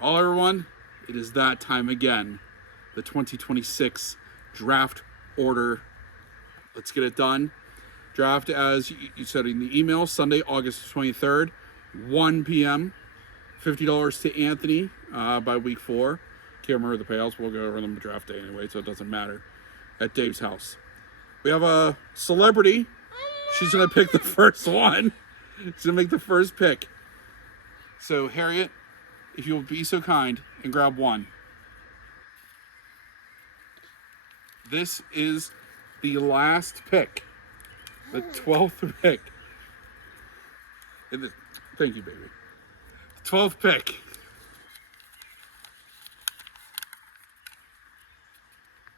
All everyone, it is that time again. The 2026 draft order. Let's get it done. Draft, as you said in the email, Sunday, August 23rd, 1 p.m. $50 to Anthony by week 4. Can't remember the payouts. We'll go over them draft day anyway, so it doesn't matter. At Dave's house. We have a celebrity. She's going to pick the first one. She's going to make the first pick. So, Harriet, if you'll be so kind and grab one. This is the last pick. The 12th pick. Thank you, baby. The 12th pick.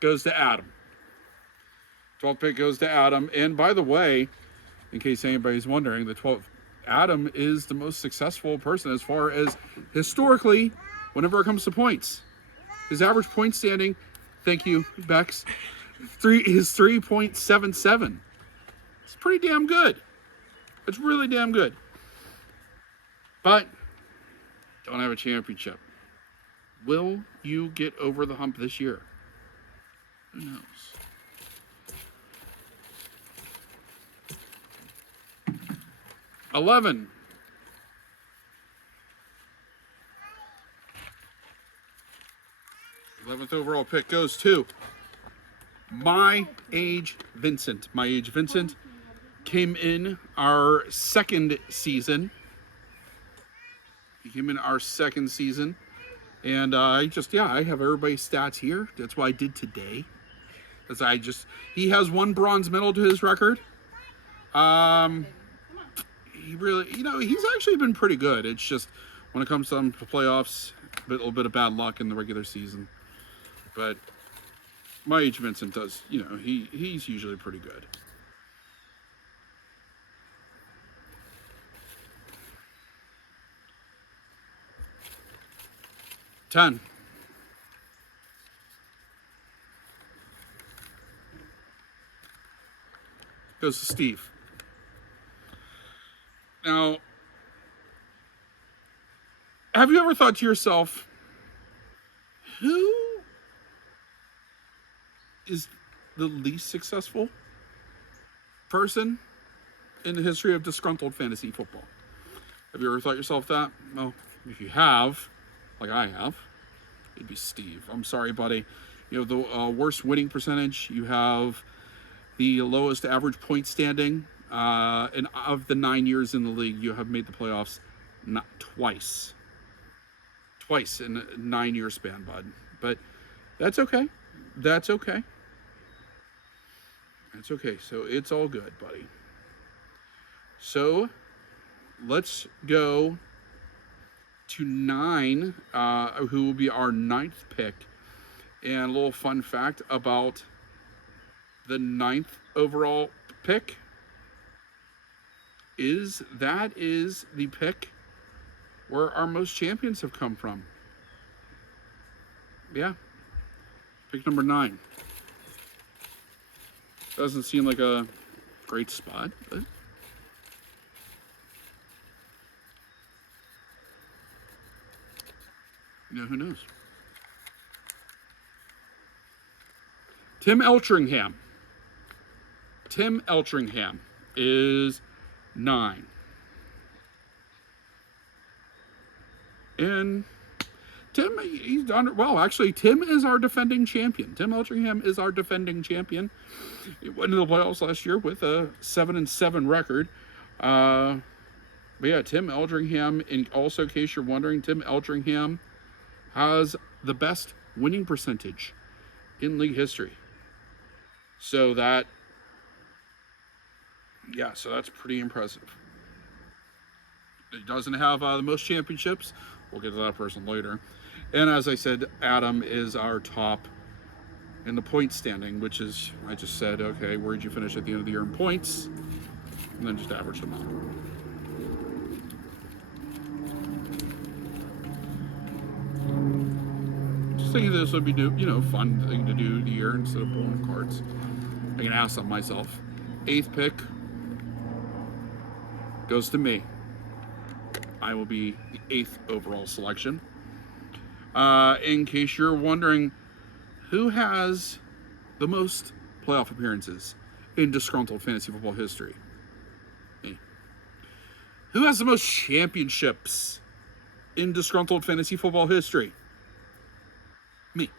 Goes to Adam. 12th pick goes to Adam. And by the way, in case anybody's wondering, the 12th, Adam is the most successful person as far as historically, whenever it comes to points. His average point standing, thank you, Bex, is 3.77. It's pretty damn good. It's really damn good. But don't have a championship. Will you get over the hump this year? Who knows? $11. th overall pick goes to My Age Vincent. My Age Vincent came in our second season. He came in our second season. And I have everybody's stats here. That's what I did today. He has 1 bronze medal to his record. He really, he's actually been pretty good. It's just when it comes to the playoffs, a little bit of bad luck in the regular season. But My Age Vincent does, he's usually pretty good. $10. Goes to Steve. Now, have you ever thought to yourself, who is the least successful person in the history of Disgruntled fantasy football? Have you ever thought yourself that? Well, if you have, like I have, it'd be Steve. I'm sorry, buddy. You have the worst winning percentage. You have the lowest average point standing. And of the 9 years in the league, you have made the playoffs not twice in a 9-year span, bud. But that's okay. That's okay. So it's all good, buddy. So let's go to 9, who will be our 9th pick. And a little fun fact about the 9th overall pick is the pick where our most champions have come from. Yeah. Pick number 9. Doesn't seem like a great spot, but who knows? Tim Eltringham. Tim Eltringham is 9. And Tim, he's done it well. Actually, Tim is our defending champion. Tim Eltringham is our defending champion. He went into the playoffs last year with a 7-7 record. But yeah, Tim Eltringham, and also in case you're wondering, Tim Eltringham has the best winning percentage in league history. So that's pretty impressive. He doesn't have the most championships. We'll get to that person later. And as I said, Adam is our top in the point standing, which is, I just said, okay, where did you finish at the end of the year in points? And then just average them out. Just thinking this would be, fun thing to do the year instead of pulling cards. I can ask them myself. 8th pick goes to me. I will be the 8th overall selection. In case you're wondering, who has the most playoff appearances in Disgruntled fantasy football history? Me. Who has the most championships in Disgruntled fantasy football history? Me.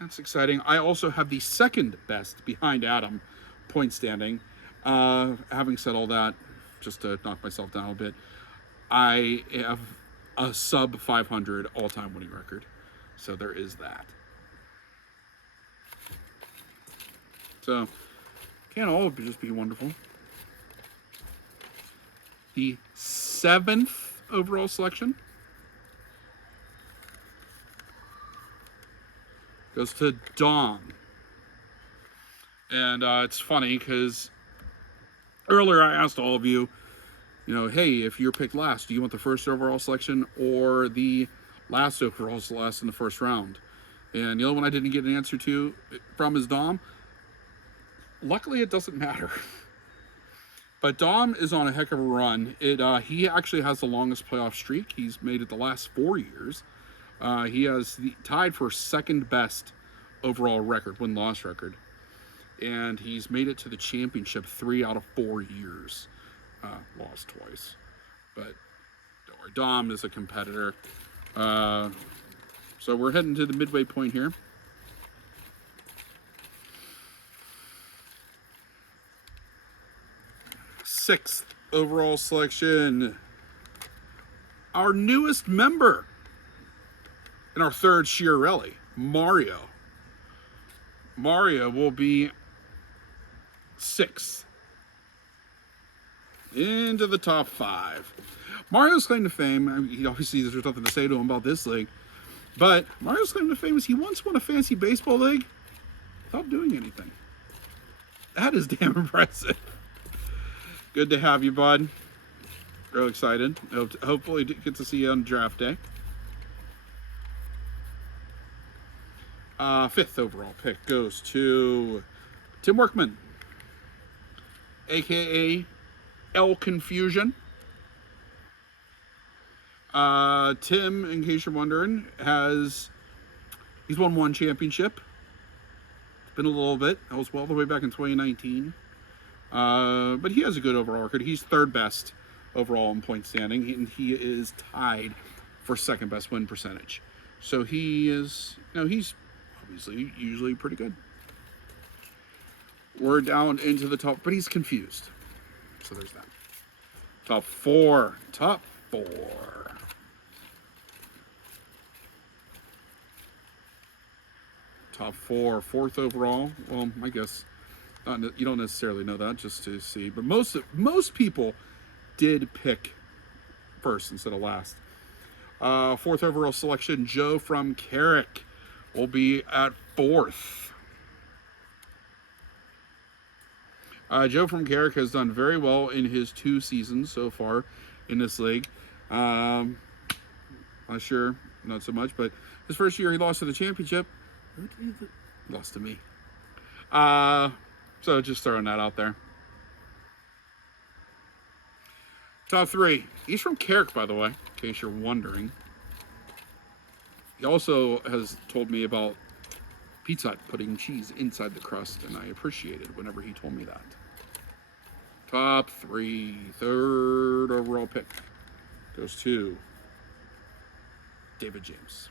That's exciting. I also have the second best behind Adam point standing. Having said all that, just to knock myself down a bit, I have a sub 500 all-time winning record. So there is that. So, can't all just be wonderful. The 7th overall selection goes to Dom. And it's funny because earlier I asked all of you, hey, if you're picked last, do you want the first overall selection or the last overall selection in the first round? And the other one I didn't get an answer to from is Dom. Luckily, it doesn't matter. But Dom is on a heck of a run. He actually has the longest playoff streak. He's made it the last 4 years. He has tied for second best overall record, win-loss record. And he's made it to the championship 3 out of 4 years. Lost twice. But don't worry, Dom is a competitor. So we're heading to the midway point here. Sixth overall selection. Our newest member in our third Chiarelli, Mario. Mario will be 6th into the top 5. Mario's claim to fame, obviously there's nothing to say to him about this league, but Mario's claim to fame is he once won a fantasy baseball league without doing anything. That is damn impressive. Good to have you, bud. Real excited. Hopefully get to see you on draft day. 5th overall pick goes to Tim Workman, aka L Confusion. Tim, in case you're wondering, he's won 1 championship. It's been a little bit. That was all the way back in 2019. But he has a good overall record. He's 3rd best overall in point standing, and he is tied for 2nd best win percentage. So he is, he's obviously usually pretty good. We're down into the top, but he's confused. So there's that. Top 4. Top 4. Top 4. 4th overall. Well, I guess you don't necessarily know that, just to see. But most people did pick first instead of last. 4th overall selection, Joe from Carrick will be at 4th. Joe from Carrick has done very well in his 2 seasons so far in this league. Last year, not so much, but his first year he lost to the championship. Lost to me. So just throwing that out there. Top 3. He's from Carrick, by the way, in case you're wondering. He also has told me about Pizza Hut putting cheese inside the crust, and I appreciated whenever he told me that. Top 3. 3rd overall pick goes to David James.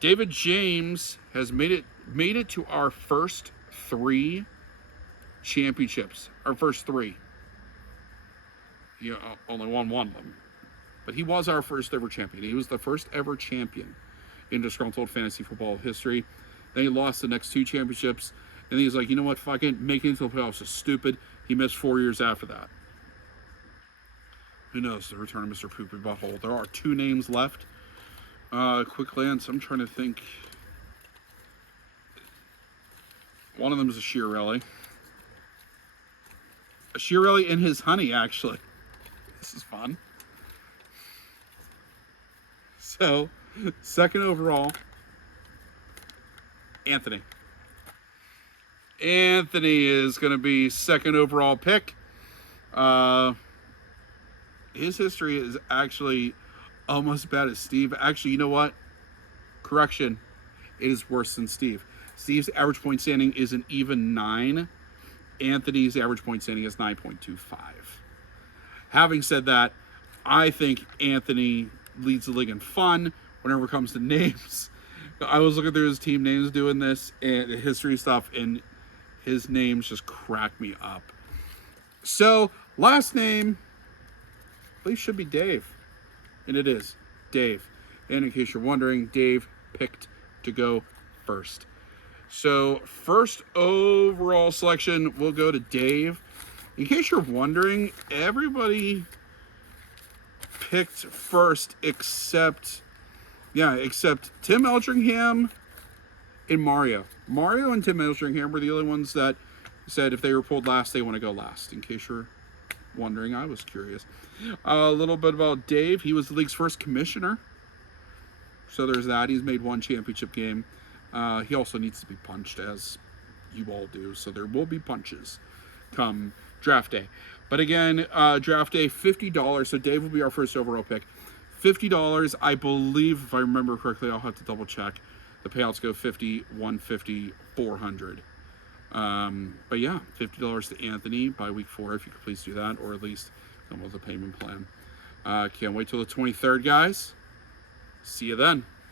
David James has made it to our first 3 championships. Our first 3. He only won 1 of them. But he was our first ever champion. He was the first ever champion in Disgruntled fantasy football history. Then he lost the next 2 championships. And he's like, you know what, fucking making it to the playoffs is stupid. He missed 4 years after that. Who knows, the return of Mr. Poopy Butthole. There are 2 names left. Quick glance, I'm trying to think. One of them is a Chiarelli. A Chiarelli and his honey, actually. This is fun. So, 2nd overall, Anthony. Anthony is going to be 2nd overall pick. His history is actually almost as bad as Steve. Actually, you know what? Correction. It is worse than Steve. Steve's average point standing is an even 9. Anthony's average point standing is 9.25. Having said that, I think Anthony leads the league in fun whenever it comes to names. I was looking through his team names doing this and the history stuff, and his names just crack me up. So, last name, I believe, should be Dave. And it is Dave. And in case you're wondering, Dave picked to go first. So, first overall selection will go to Dave. In case you're wondering, everybody picked first except Tim Eldringham and Mario. Mario and Tim Eldringham were the only ones that said if they were pulled last, they want to go last. In case you're wondering, I was curious. A little bit about Dave. He was the league's first commissioner. So there's that. He's made one championship game. He also needs to be punched, as you all do. So there will be punches come draft day. But again, draft day, $50. So Dave will be our first overall pick. $50, I believe, if I remember correctly, I'll have to double check. The payouts go 50, 150, 400. But yeah, $50 to Anthony by week 4, if you could please do that, or at least come with a payment plan. Can't wait till the 23rd, guys. See you then.